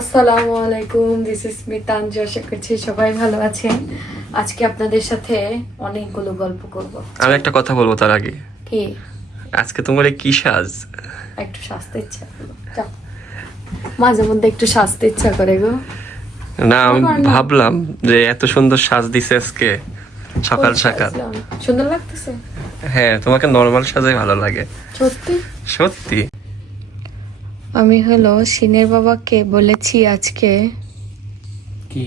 আসসালামু আলাইকুম, this is me Tanju. আশা করছি সবাই ভালো আছেন। আজকে আপনাদের সাথে অনেকগুলো গল্প করব। আমি একটা কথা বলবো তার আগে, কি? আজকে তোমার এই কি সাজ? একটু সাজতে ইচ্ছা করলো, যাও। মাঝে মধ্যে একটু সাজতে ইচ্ছা করে গো। না, আমি আমার না। ভাবলাম যে এত সুন্দর সাজ দিছে আজকে সকাল সকাল। সাজলাম। সুন্দর লাগতেছে। হ্যাঁ, তোমাকে নর্মাল সাজাই ভালো লাগে। সত্যি? সত্যি? আমি হলো সিনের বাবাকে বলেছি আজকে কি?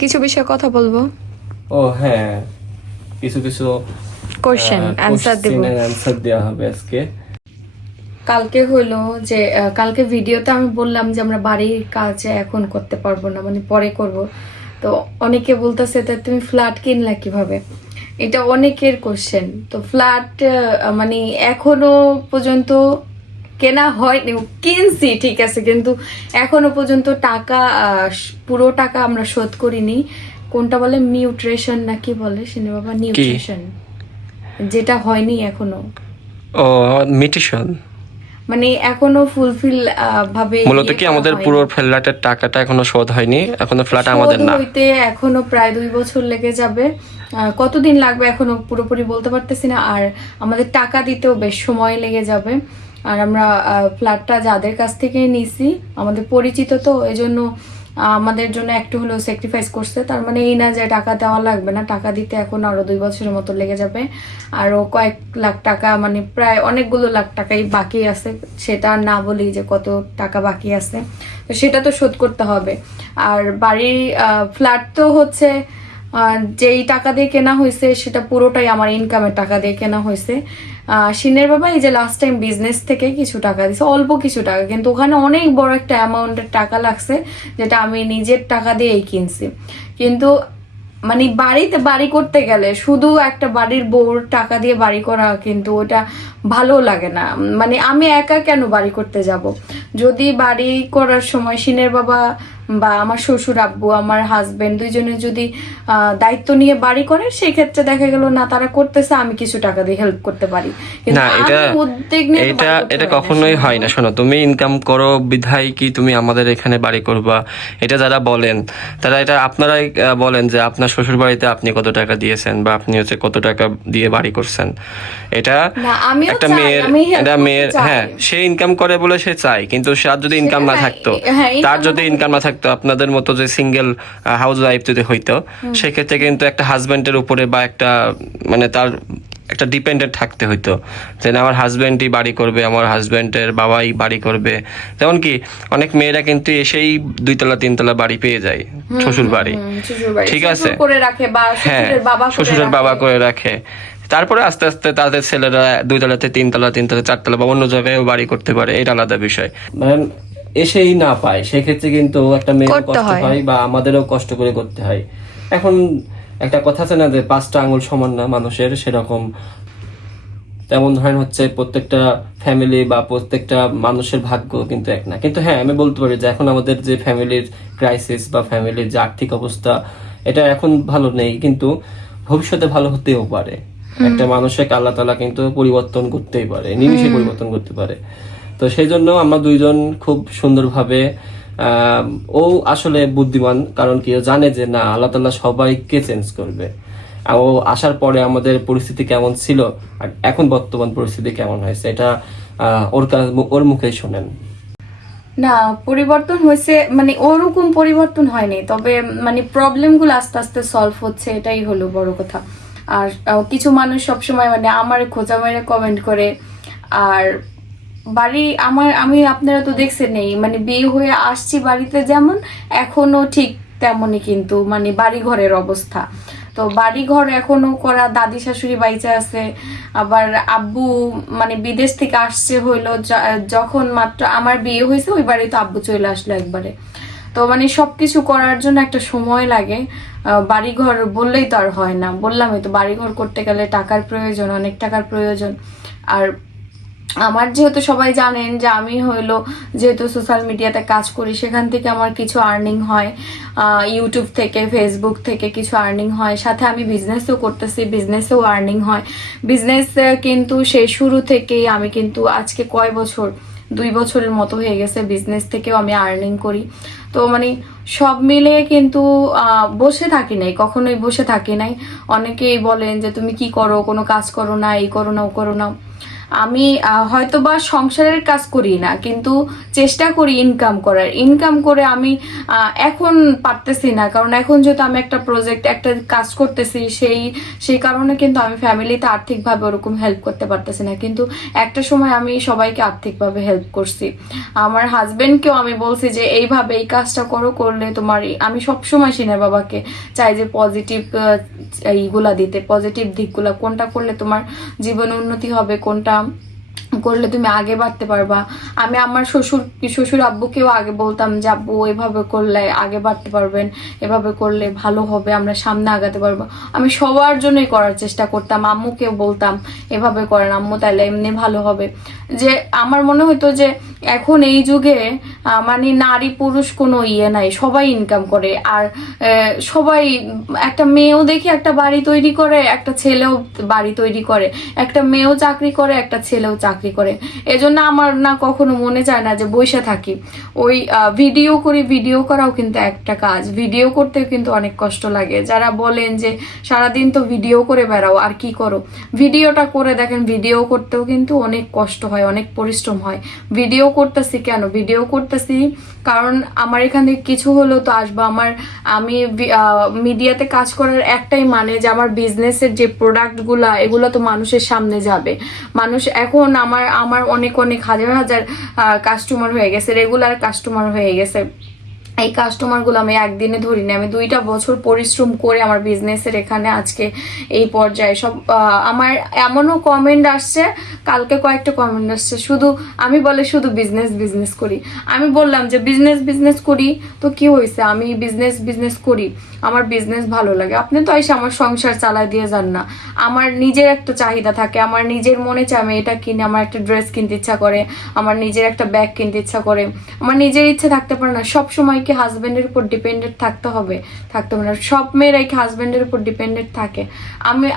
কিছু বিষয়ে কথা বলবো। ও হ্যাঁ, কিছু কিছু কোশ্চেন অ্যানসার দেব। অ্যানসার দেওয়া হবে আজকে। কালকে হলো যে কালকে ভিডিওতে আমি বললাম যে আমরা বাড়ির কাজ এখন করতে পারবো না, মানে পরে করব। তো অনেকে বলতেছে তা তুমি ফ্ল্যাট কিনলা কিভাবে, এটা অনেকের কোশ্চেন। তো ফ্ল্যাট মানে এখনো পর্যন্ত কেনা হয়নি, কিনছি ঠিক আছে, কিন্তু এখনো পর্যন্ত টাকা পুরো টাকা আমরা শোধ করিনি। কোনটা বলে মিউট্রেশন না কি বলে সিনে বাবা, নিউট্রিশন, যেটা হয়নি এখনো। ও মিটিশন, মানে এখনো ফুলফিল ভাবে মূলত কি আমাদের পুরো ফ্ল্যাটের টাকাটা এখনো শোধ হয়নি, এখনো ফ্ল্যাট আমাদের না। হইতে এখনো প্রায় 2 বছর লেগে যাবে। কতদিন লাগবে এখনো পুরোপুরি বলতে পারতেছি না। আর আমাদের টাকা দিতেও বেশ সময় লেগে যাবে। আর আমরা ফ্ল্যাটটা যাদের কাছ থেকে নিছি আমাদের পরিচিত, তো এজন্য আমাদের জন্য একটু হলেও স্যাক্রিফাইস করছে। তার মানে এই না যে টাকা দেওয়া লাগবে না, টাকা দিতে এখন আরো 2 বছরের মতো লেগে যাবে। আরো কয়েক লাখ টাকা, মানে প্রায় অনেকগুলো লাখ টাকাই বাকি আছে। সেটা আর না বলি যে কত টাকা বাকি আছে, তো সেটা তো শোধ করতে হবে। আর বাড়ির ফ্ল্যাট তো হচ্ছে যেই টাকা দিয়ে কেনা হয়েছে সেটা পুরোটাই আমার ইনকামের টাকা দিয়ে কেনা হয়েছে। সিনের বাবা এই যে লাস্ট টাইম বিজনেস থেকে কিছু টাকা দিছে, অল্প কিছু টাকা, কিন্তু ওখানে অনেক বড় একটা অ্যামাউন্টের টাকা লাগছে, যেটা আমি নিজের টাকা দিয়েই কিনছি। কিন্তু মানে বাড়িতে বাড়ি করতে গেলে শুধু একটা বাড়ির বউর টাকা দিয়ে বাড়ি করা কিন্তু ওটা ভালো লাগে না। মানে আমি একা কেন বাড়ি করতে যাব? যদি বাড়ি করার সময় সিনের বাবা বা আমার শ্বশুর আব্বু আমার হাজবেন্ড দুইজনে যদি দায়িত্ব নিয়ে বাড়ি করে, সেই ক্ষেত্রে দেখা গেল না তারা করতেছে, আমি কিছু টাকা দিয়ে হেল্প করতে পারি। না, এটা কখনোই হয় না। শোনো, তুমি ইনকাম করো বিধায় কি তুমি আমাদের এখানে বাড়ি করবা? এটা যারা বলেন তারা এটা আপনারাই বলেন যে আপনার শ্বশুর বাড়িতে আপনি কত টাকা দিয়েছেন বা আপনি হচ্ছে কত টাকা দিয়ে বাড়ি করছেন। এটা একটা মেয়ের হ্যাঁ, সে ইনকাম করে বলে সে চায়, কিন্তু তার যদি ইনকাম না থাকতো, আপনাদের মতো যে সিঙ্গেল হাউস ওয়াইফ যদি হইতো, সেক্ষেত্রে কিন্তু একটা হাজবেন্ডের উপরে বা একটা মানে তার একটা ডিপেন্ডেন্ট থাকতে হইতো, যে আমার হাজবেন্ডই বাড়ি করবে, আমার হাজবেন্ডের বাবাই বাড়ি করবে। যেমন কি অনেক মেয়েরা কিন্তু এসেই 2 তলা 3 তলা বাড়ি পেয়ে যায়, শ্বশুর বাড়ি, ঠিক আছে, হ্যাঁ, শ্বশুরের বাবা করে রাখে। তারপরে আস্তে আস্তে তাদের ছেলেরা 2 তলাতে 3 তলা 3 তলা 4 তলা বা অন্য জায়গায়ও বাড়ি করতে পারে, এটা আলাদা বিষয়। মানে এসেই না পায়, সেক্ষেত্রে কিন্তু একটা মেয়ের কষ্ট হয় বা আমাদেরও কষ্ট করে করতে হয়। এখন একটা কথা আছে না যে 5টা আঙুল সমান না মানুষের, সেরকম তেমন ধরেন হচ্ছে প্রত্যেকটা ফ্যামিলি বা প্রত্যেকটা মানুষের ভাগ্য কিন্তু এক না। কিন্তু হ্যাঁ, আমি বলতে পারি যে এখন আমাদের যে ফ্যামিলির ক্রাইসিস বা ফ্যামিলির যে আর্থিক অবস্থা, এটা এখন ভালো নেই, কিন্তু ভবিষ্যতে ভালো হতেও পারে। একটা মানুষকে আল্লাহ তাআলা কিন্তু পরিবর্তন করতেই পারে, নিমিষে পরিবর্তন করতে পারে। তো সেই জন্য আমরা দুইজন খুব সুন্দরভাবে ও আসলে বুদ্ধিমান, কারণ কি ও জানে যে না, আল্লাহ তাআলা সবাইকে চেঞ্জ করবে। ও আসার পরে আমাদের পরিস্থিতি কেমন ছিল আর এখন বর্তমান পরিস্থিতি কেমন হয়েছে, এটা ওর মুখেই শোনেন। না, পরিবর্তন হয়েছে, মানে ওরকম পরিবর্তন হয়নি, তবে মানে প্রবলেমগুলো আস্তে আস্তে সলভ হচ্ছে, এটাই হলো বড় কথা। আর কিছু মানুষ সবসময় মানে আমার খোঁজা মেরে কমেন্ট করে। আর বাড়ি আমি আপনারা তো দেখছেন নেই, মানে বিয়ে হয়ে আসছি বাড়িতে যেমন এখনো ঠিক তেমনই, কিন্তু মানে বাড়ি ঘরের অবস্থা তো বাড়ি ঘর এখনো করা, দাদি শাশুড়ি বাইচা আছে। আবার আব্বু মানে বিদেশ থেকে আসছে হইলো যখন মাত্র আমার বিয়ে হয়েছে, ওই বাড়ি তো আব্বু চলে আসলো একবারে। তো মানে সবকিছু করার জন্য একটা সময় লাগে। বাড়িঘর বললেই তো আর হয় না, বললামই তো বাড়িঘর করতে গেলে টাকার প্রয়োজন, অনেক টাকার প্রয়োজন। আর আমার যেহেতু সবাই জানেন যে আমি হইলো যেহেতু সোশ্যাল মিডিয়াতে কাজ করি, সেখান থেকে আমার কিছু আর্নিং হয়, ইউটিউব থেকে ফেসবুক থেকে কিছু আর্নিং হয়, সাথে আমি বিজনেসও করতেছি, বিজনেসেও আর্নিং হয়। বিজনেস কিন্তু সেই শুরু থেকেই আমি কিন্তু আজকে কয় বছর 2 বছরের মতো হয়ে গেছে, বিজনেস থেকেও আমি আর্নিং করি। তো মানে সব মিলে কিন্তু বসে থাকি নাই, কখনোই বসে থাকি নাই। অনেকেই বলেন যে তুমি কি করো, কোনো কাজ করো না, এই করো না, ও করো না। আমি হয়তোবা সংসারের কাজ করি না, কিন্তু চেষ্টা করি ইনকাম করার। ইনকাম করে আমি এখন পারতেছি না, কারণ এখন যেহেতু আমি একটা প্রজেক্ট, একটা কাজ করতেছি, সেই কারণে কিন্তু আমি ফ্যামিলিতে আর্থিকভাবে ওরকম হেল্প করতে পারতেছি না। কিন্তু একটা সময় আমি সবাইকে আর্থিকভাবে হেল্প করছি। আমার হাজবেন্ডকেও আমি বলছি যে এইভাবে এই কাজটা করলে তোমার, আমি সবসময় সিনের বাবাকে চাই যে পজিটিভ এইগুলা দিতে, পজিটিভ দিকগুলা, কোনটা করলে তোমার জীবনে উন্নতি হবে, কোনটা করলে তুমি আগে বাড়তে পারবা। আমি আমার শ্বশুর আব্বুকেও আগে বলতাম যে আব্বু এভাবে করলে আগে বাড়তে পারবেন, এভাবে করলে ভালো হবে, আমরা সামনে আগাতে পারবো। আমি সবার জন্যই করার চেষ্টা করতাম। আম্মুকেও বলতাম এভাবে করেন আম্মু, তাহলে এমনি ভালো হবে। যে আমার মনে হতো যে এখন এই যুগে মানে নারী পুরুষ কোনো ইয়ে নাই, সবাই ইনকাম করে। আর সবাই, একটা মেয়েও দেখি একটা বাড়ি তৈরি করে, একটা ছেলেও বাড়ি তৈরি করে, একটা মেয়েও চাকরি করে, একটা ছেলেও চাকরি করে। এজন্য আমার না কখনো মনে চায় না যে বসে থাকি। ওই ভিডিও করি, ভিডিও করাও কিন্তু একটা কাজ, ভিডিও করতেও কিন্তু অনেক কষ্ট লাগে। যারা বলেন যে সারাদিন তো ভিডিও করে বেড়াও, আর কি করো, ভিডিওটা করে দেখেন, ভিডিও করতেও কিন্তু অনেক কষ্ট হয়, অনেক পরিশ্রম হয়। ভিডিও করতেছি কেন? ভিডিও করতেছি কারণ আমার এখানে কিছু হলেও তো আসবো। আমি মিডিয়াতে কাজ করার একটাই মানে যে আমার বিজনেসের যে প্রোডাক্টগুলা, এগুলো তো মানুষের সামনে যাবে। মানুষ এখন আমার অনেক অনেক হাজার হাজার কাস্টমার হয়ে গেছে, রেগুলার কাস্টমার হয়ে গেছে। এই কাস্টমারগুলো আমি একদিনে ধরিনি, আমি 2টা বছর পরিশ্রম করে আমার বিজনেসের এখানে আজকে এই পর্যায়ে। সব আমার এমনও কমেন্ট আসছে, কালকে কয়েকটা কমেন্ট আসছে, আমি বলে শুধু বিজনেস করি। আমি বললাম যে বিজনেস করি তো কি হয়েছে, আমি বিজনেস করি, আমার বিজনেস ভালো লাগে। আপনি তো এসে আমার সংসার চালায় দিয়ে যান না। আমার নিজের একটা চাহিদা থাকে, আমার নিজের মনে চায় আমি এটা কিনে, আমার একটা ড্রেস কিনতে ইচ্ছা করে, আমার নিজের একটা ব্যাগ কিনতে ইচ্ছা করে, আমার নিজের ইচ্ছে থাকতে পারে না। সব সময় কি হাজবেন্ডের উপর ডিপেন্ডেন্ট থাকতে হবে না। সব মেয়েরাই কি হাজবেন্ডের উপর ডিপেন্ডেন্ট থাকে?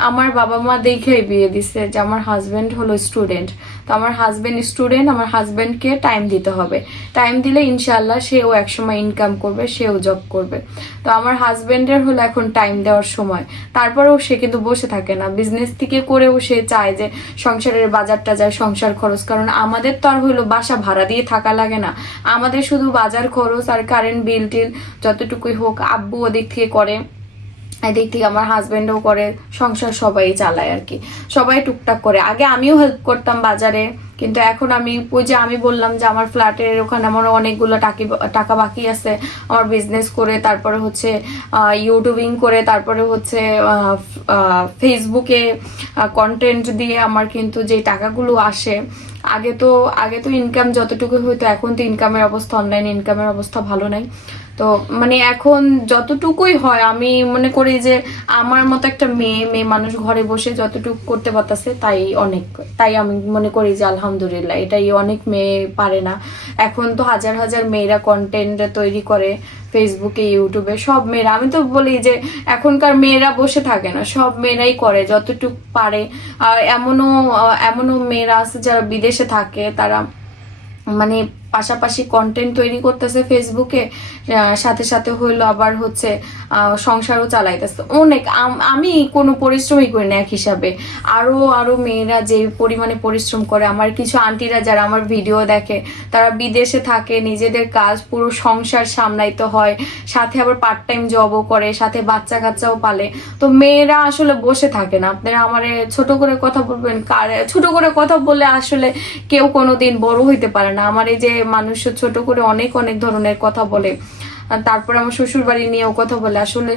আমার বাবা মা দেখেই বিয়ে দিছে যে আমার হাজবেন্ড হলো স্টুডেন্ট, তো আমার হাজবেন্ড স্টুডেন্ট, আমার হাজবেন্ডকে টাইম দিতে হবে। টাইম দিলে ইনশাল্লাহ সেও একসময় ইনকাম করবে, সেও জব করবে। তো আমার হাজবেন্ডের হলো এখন টাইম দেওয়ার সময়। তারপরেও সে কিন্তু বসে থাকে না, বিজনেস থেকে করেও সে চায় যে সংসারের বাজারটা যায়, সংসার খরচ। কারণ আমাদের তো আর হলো বাসা ভাড়া দিয়ে থাকা লাগে না, আমাদের শুধু বাজার খরচ আর কারেন্ট বিল টিল যতটুকুই হোক আব্বু ওদিক থেকে করে, এদিক থেকে আমার হাজবেন্ডও করে, সংসার সবাই চালায় আর কি, সবাই টুকটাক করে। আগে আমিও হেল্প করতাম বাজারে, কিন্তু এখন আমি বললাম যে আমার ফ্ল্যাটের ওখানে আমার অনেকগুলো টাকা বাকি আছে, আমার বিজনেস করে, তারপরে হচ্ছে ইউটিউবিং করে, তারপরে হচ্ছে ফেসবুকে কন্টেন্ট দিয়ে আমার কিন্তু যে টাকাগুলো আসে, আগে তো ইনকাম যতটুকু হইতো, এখন তো ইনকামের অবস্থা, অনলাইন ইনকামের অবস্থা ভালো নাই। তো মানে এখন যতটুকুই হয় আমি মনে করি যে আমার মতো একটা মেয়ে মানুষ ঘরে বসে যতটুকু করতে পারতেছে তাই আমি মনে করি যে আলহামদুলিল্লাহ, এটাই অনেক মেয়ে পারে না। এখন তো হাজার হাজার মেয়েরা কন্টেন্ট তৈরি করে ফেসবুকে, ইউটিউবে, সব মেয়েরা। আমি তো বলি যে এখনকার মেয়েরা বসে থাকে না, সব মেয়েরাই করে যতটুকু পারে। আর এমনও মেয়েরা আছে যারা বিদেশে থাকে, তারা মানে পাশাপাশি কন্টেন্ট তৈরি করতেছে ফেসবুকে, সাথে সাথে হইলো আবার হচ্ছে সংসারও চালাইতেছে। অনেক আমি কোনো পরিশ্রমই করি না এক হিসাবে। আরো মেয়েরা যে পরিমাণে পরিশ্রম করে, আমার কিছু আন্টিরা যারা আমার ভিডিও দেখে, তারা বিদেশে থাকে, নিজেদের কাজ পুরো সংসার সামলাইতে হয়, সাথে আবার পার্ট টাইম জবও করে, সাথে বাচ্চা কাচ্চাও পালে। তো মেয়েরা আসলে বসে থাকে না। আপনারা আমার ছোট করে কথা বলবেন, ছোট করে কথা বলে আসলে কেউ কোনোদিন বড় হইতে পারে না। আমার এই যে মানুষ ছোট করে অনেক অনেক ধরনের কথা বলে, তারপর আমার শ্বশুর বাড়ি নিয়েও কথা বলে। আসলে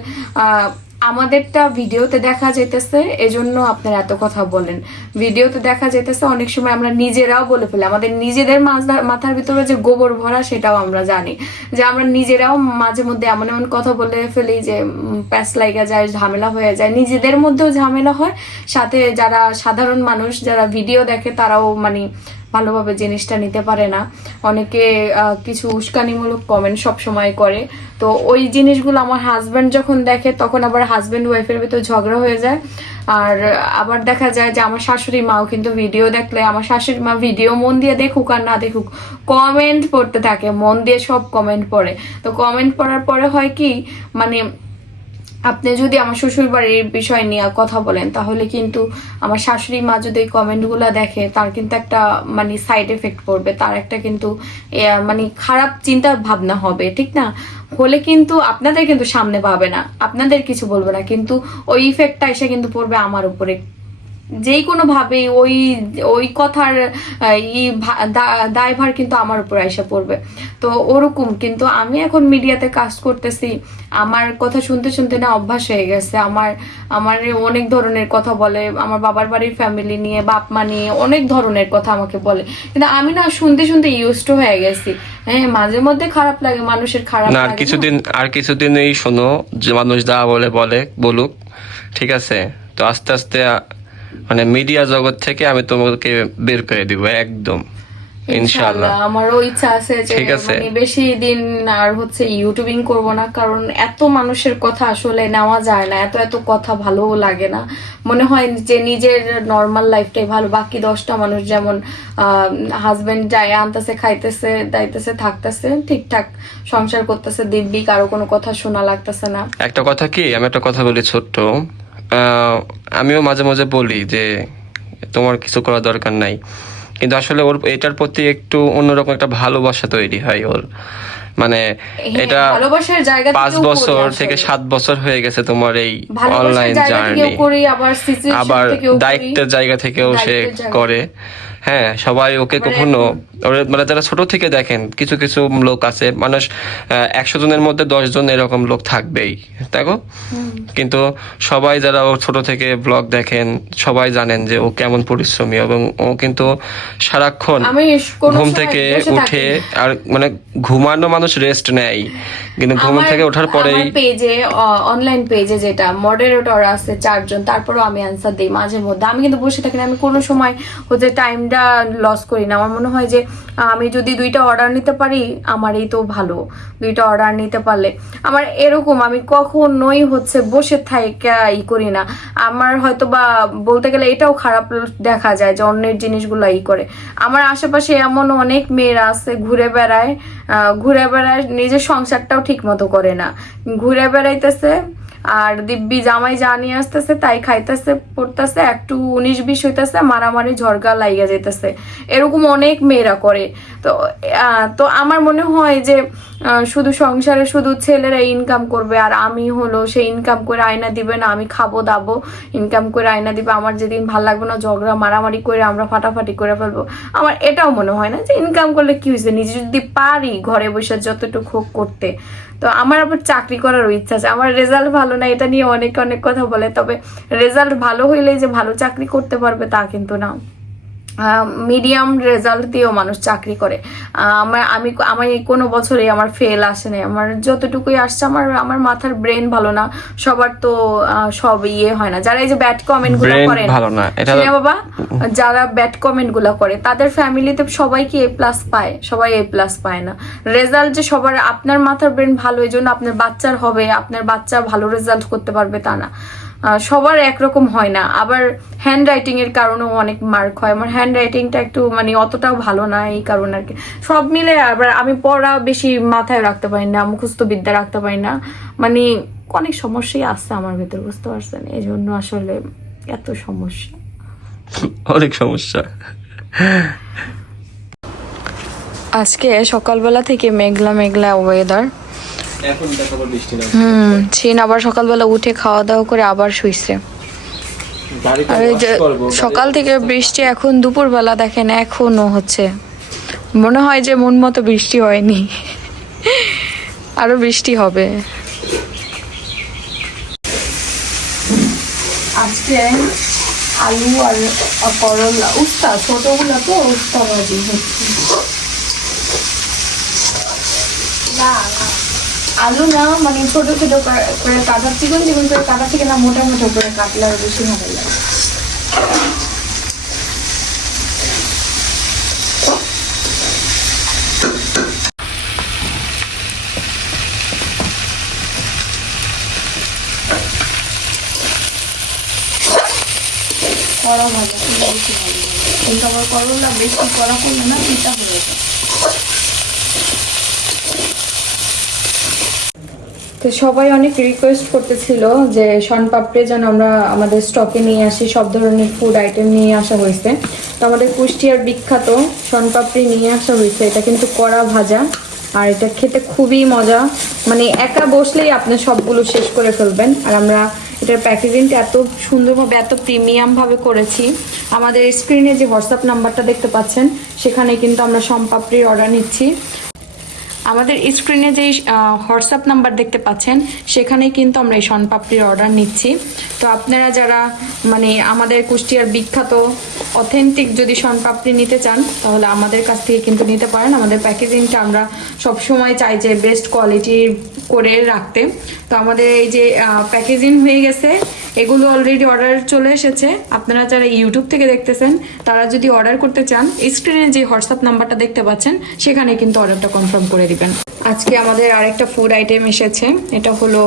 আমাদেরটা ভিডিওতে দেখা যাইতেছে, এজন্য আপনারা এত কথা বলেন। ভিডিওতে দেখা যাইতেছে, অনেক সময় আমরা নিজেরাও বলে ফেলি, আমাদের নিজেদের মাথার ভিতরে যে গোবর ভরা সেটাও আমরা জানি, যে আমরা নিজেরাও মাঝে মধ্যে এমন এমন কথা বলে ফেলি যে প্যাঁচ লাইগা যায়, ঝামেলা হয়ে যায়, নিজেদের মধ্যেও ঝামেলা হয়, সাথে যারা সাধারণ মানুষ যারা ভিডিও দেখে তারাও মানে ভালোভাবে জিনিসটা নিতে পারে না, অনেকে কিছু উস্কানিমূলক কমেন্ট সব সময় করে। তো ওই জিনিসগুলো আমার হাজব্যান্ড যখন দেখে তখন আবার হাজব্যান্ড ওয়াইফের ভিতর ঝগড়া হয়ে যায়। আর আবার দেখা যায় যে আমার শাশুড়ি মাও কিন্তু ভিডিও দেখলে, আমার শাশুড়ি মা ভিডিও মন দিয়ে দেখুক আর না দেখুক, কমেন্ট পড়তে থাকে, মন দিয়ে সব কমেন্ট পড়ে। তো কমেন্ট পড়ার পরে হয় কি, মানে আপনি যদি আমার শ্বশুর বাড়ির বিষয় নিয়ে কথা বলেন তাহলে কিন্তু আমার শাশুড়ি মা যদি এই কমেন্টগুলো দেখে তার কিন্তু একটা মানে সাইড এফেক্ট পড়বে, তার একটা কিন্তু মানে খারাপ চিন্তা ভাবনা হবে, ঠিক না? হলে কিন্তু আপনাদের কিন্তু সামনে পাবে না, আপনাদের কিছু বলবে না, কিন্তু ওই ইফেক্টটা এসে কিন্তু পড়বে আমার উপরে, যেই কোনো ভাবে ওই ওই কথার দায়ভার কিন্তু আমার উপর এসে পড়বে। তো ওরকম কিন্তু আমি এখন মিডিয়াতে কাজ করতেছি, আমার কথা শুনতে শুনতে না অভ্যাস হয়ে গেছে। আমার আমার অনেক ধরনের কথা বলে, আমার বাবার বাড়ির ফ্যামিলি নিয়ে, বাপ মা নিয়ে অনেক ধরনের কথা আমাকে বলে, কিন্তু আমি না শুনতে শুনতে ইউজড হয়ে গেছি। হ্যাঁ, মাঝে মধ্যে খারাপ লাগে, মানুষের খারাপ না, লাগে। আর কিছুদিনই শোনো যে মানুষ যা বলে বলুক, ঠিক আছে? তো আস্তে আস্তে মানে মিডিয়া জগৎ থেকে আমি তোমাকে বের করে দিব একদম, ইনশাআল্লাহ। আমারও ইচ্ছা আছে যে মানে বেশি দিন আর হচ্ছে ইউটিউবিং করব না, কারণ এত মানুষের কথা আসলে নেওয়া যায় না, এত এত কথা ভালোও লাগে না। মনে হয় যে নিজের নর্মাল লাইফটাই ভালো। বাকি 10টা মানুষ যেমন হাজবেন্ড যায় আনতেছে, খাইতেছে, দাইতেছে, থাকতেছে, ঠিকঠাক সংসার করতেছে, দিব্যি, কারো কোনো কথা শোনা লাগতেছে না। একটা কথা কি, আমি একটা কথা বলি ছোট্ট, আমিও মাঝে মাঝে বলি যে তোমার কিছু করার দরকার নাই, কিন্তু আসলে ওর এটার প্রতি একটু অন্যরকম একটা ভালোবাসা তৈরি হয় ওর, মানে এটা 5 বছর থেকে 7 বছর হয়ে গেছে তোমার এই অনলাইন জার্নি, আবার দায়িত্বের জায়গা থেকেও সে করে। হ্যাঁ, সবাই ওকে কখনো মানে যারা ছোট থেকে দেখেন, কিছু কিছু লোক আছে, মানুষ 100 জনের মধ্যে 10 জন এরকম লোক থাকবেই, তাই গো? কিন্তু সবাই যারা ও ছোট থেকে ব্লগ দেখেন সবাই জানেন যে ও কেমন পরিশ্রমী, এবং ও কিন্তু সারাক্ষণ ঘুম থেকে উঠে, আর মানে ঘুমানো মানুষ রেস্ট নেয়, কিন্তু ঘুম থেকে ওঠার পরেই পেজে, অনলাইন পেজে যেটা মডারেটর আছে 4 জন, তারপরও আমি অ্যান্সার দিই মাঝে মধ্যে। আমি কিন্তু বসে থাকি না, আমি কোনো সময় হচ্ছে টাইমটা লস করি না। আমার মনে হয় যে আমি যদি 2টা অর্ডার নিতে পারি আমারই তো ভালো, 2টা অর্ডার নিতে পারলে আমার এরকম, আমি কখনোই হচ্ছে বসে থাইকা করি না। আমার হয়তো বা বলতে গেলে এটাও খারাপ দেখা যায় যে অন্যের জিনিসগুলো করে। আমার আশেপাশে এমন অনেক মেয়েরা আছে ঘুরে বেড়ায়, নিজের সংসারটাও ঠিক মতো করে না, ঘুরে বেড়াইতেছে আর দিব্যি জামাই যা নিয়ে আসতেছে তাই খাইতেছে, পড়তেছে, একটু 19-20 হইতেছে, মারামারি ঝরগা লাইয়া যেতেছে, এরকম অনেক মেয়েরা করে। তো আমার মনে হয় যে শুধু সংসারে শুধু ছেলেরা ইনকাম করবে আর আমি হলো সে ইনকাম করে আয়না দিবে না, আমি খাবো দাবো, ইনকাম করে আয়না দিবে, আমার যেদিন ভাল লাগবে না ঝগড়া মারামারি করে আমরা ফাটাফাটি করে ফেলবো। আমার এটাও মনে হয় না যে ইনকাম করলে কি হয়েছে, নিজে যদি পারি ঘরে বসে যতটুকু হোক করতে। তো আমার আবার চাকরি করার ইচ্ছা আছে। আমার রেজাল্ট ভালো না, এটা নিয়ে অনেক অনেক কথা বলে, তবে রেজাল্ট ভালো হইলে যে ভালো চাকরি করতে পারবে তা কিন্তু না। মিডিয়াম রেজাল্ট দিয়েও মানুষ চাকরি করে। আমি কোনো বছরে আমার ফেল আসে নাই, আমার যতটুকুই আসছে, আমার মাথার ব্রেন ভালো না। সবার তো সব হয় না, যারা এই যে ব্যাড কমেন্ট গুলো করে বাবা, যারা ব্যাড কমেন্ট গুলো করে তাদের ফ্যামিলিতে সবাই কি A+ পায়? সবাই A+ পায় না। রেজাল্ট যে সবার, আপনার মাথার ব্রেন ভালো এই জন্য আপনার বাচ্চার হবে, আপনার বাচ্চা ভালো রেজাল্ট করতে পারবে তা না, সবার একরকম হয় না। আবার হ্যান্ড রাইটিং এর কারণেও অনেক মার্ক হয়। আমার হ্যান্ড রাইটিংটা একটু মানে অতটাও ভালো না, এই কারণে আর কি। সব মিলে আবার আমি পড়া বেশি মাথায় রাখতে পারি না, মুখস্থ বিদ্যা রাখতে পারি না, মানে অনেক সমস্যাই আসছে আমার ভিতর, বুঝতে পারছেন? এই জন্য আসলে এত সমস্যা, অনেক সমস্যা। আজকে সকালবেলা থেকে মেঘলা মেঘলা ওয়েদার, ছিন আবার সকালবেলা উঠে খাওয়া দাওয়া করে আবার শুইছে। আর এই যে সকাল থেকে বৃষ্টি, এখন দুপুরবেলা দেখেন এখনো হচ্ছে, মনে হয় যে মন মতো বৃষ্টি হয়নি, আরো বৃষ্টি হবে। আজকে আলু আর করলা, উস্তা ছোটগুলো তো উস্তা ভাজি হচ্ছে, আলু না মানে ছোট ছোট করে কাটা, চিকন চিকন করে কাটা থেকে না মোটা মোটা করে কাটলে আর বেশি ভালো লাগে। কড়া ভাজা করলে বেশি ভালো লাগে, কিন্তু আবার করলা বেশি কড়া করলে না পিঠা হয়ে যায়। তো সবাই অনেক রিকোয়েস্ট করতেছিল যে শনপাপড়ি যেন আমরা আমাদের স্টকে নিয়ে আসি, সব ধরনের ফুড আইটেম নিয়ে আসা হয়েছে। তো আমাদের কুষ্টিয়ার বিখ্যাত শনপাপড়ি নিয়ে আসা হয়েছে। এটা কিন্তু কড়া ভাজা, আর এটা খেতে খুবই মজা, মানে একা বসলেই আপনি সবগুলো শেষ করে ফেলবেন। আর আমরা এটার প্যাকেজিংটা এত সুন্দরভাবে এত প্রিমিয়াম ভাবে করেছি। আমাদের স্ক্রিনে যে হোয়াটসঅ্যাপ নাম্বারটা দেখতে পাচ্ছেন সেখানে কিন্তু আমরা শনপাপড়ির অর্ডার নিচ্ছি। আমাদের স্ক্রিনে যে হোয়াটসঅ্যাপ নাম্বার দেখতে পাচ্ছেন সেখানেই কিন্তু আমরা এই শনপাপড়ির অর্ডার নিচ্ছি। তো আপনারা যারা মানে আমাদের কুষ্টিয়ার বিখ্যাত অথেন্টিক যদি শনপাপড়ি নিতে চান তাহলে আমাদের কাছ থেকে কিন্তু নিতে পারেন। আমাদের প্যাকেজিংটা আমরা সবসময় চাই যে বেস্ট কোয়ালিটির করে রাখতে। তো আমাদের এই যে প্যাকেজিং হয়ে গেছে, এগুলো অলরেডি অর্ডার চলে এসেছে। আপনারা যারা ইউটিউব থেকে দেখতেছেন তারা যদি অর্ডার করতে চান স্ক্রিনে যে হোয়াটসঅ্যাপ নাম্বারটা দেখতে পাচ্ছেন সেখানে কিন্তু অর্ডারটা কনফার্ম করে দিবেন। আজকে আমাদের আরেকটা ফুড আইটেম এসেছে, এটা হলো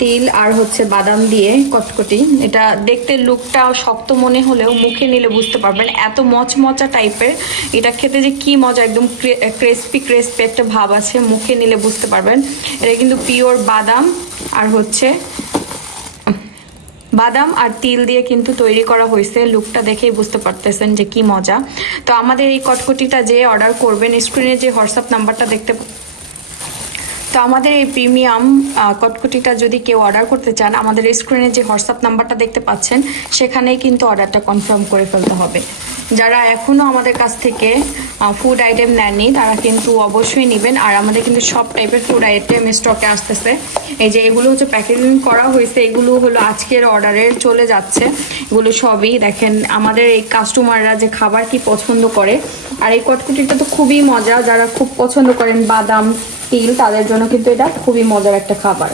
তিল আর হচ্ছে বাদাম দিয়ে কটকটি। এটা দেখতে লুকটা শক্ত মনে হলেও মুখে নিলে বুঝতে পারবেন এত মচমচা টাইপের। এটা খেতে যে কি মজা, একদম ক্রিস্পি ক্রিস্পি একটা ভাব আছে, মুখে নিলে বুঝতে পারবেন। এটা কিন্তু পিওর বাদাম আর হচ্ছে বাদাম আর তিল দিয়ে কিন্তু তৈরি করা হয়েছে। লুকটা দেখেই বুঝতে পারতেছেন যে কি মজা। তো আমাদের এই কটকটিটা যে অর্ডার করবেন স্ক্রিনে যে হোয়াটসঅ্যাপ নাম্বারটা দেখতে, তো আমাদের এই প্রিমিয়াম কটকটিটা যদি কেউ অর্ডার করতে চান আমাদের স্ক্রিনে যে হোয়াটসঅ্যাপ নাম্বারটা দেখতে পাচ্ছেন সেখানেই কিন্তু অর্ডারটা কনফার্ম করে ফেলতে হবে। যারা এখনও আমাদের কাছ থেকে ফুড আইটেম নেননি তারা কিন্তু অবশ্যই নেবেন। আর আমাদের কিন্তু সব টাইপের ফুড আইটেম স্টকে আসতেছে। এই যে এগুলো হচ্ছে প্যাকেজিং করা হয়েছে, এগুলো হলো আজকের অর্ডারে চলে যাচ্ছে। এগুলো সবই দেখেন আমাদের এই কাস্টমাররা যে খাবার কি পছন্দ করে। আর এই কটকটিটা তো খুবই মজা, যারা খুব পছন্দ করেন বাদাম তিল তাদের জন্য কিন্তু এটা খুবই মজার একটা খাবার।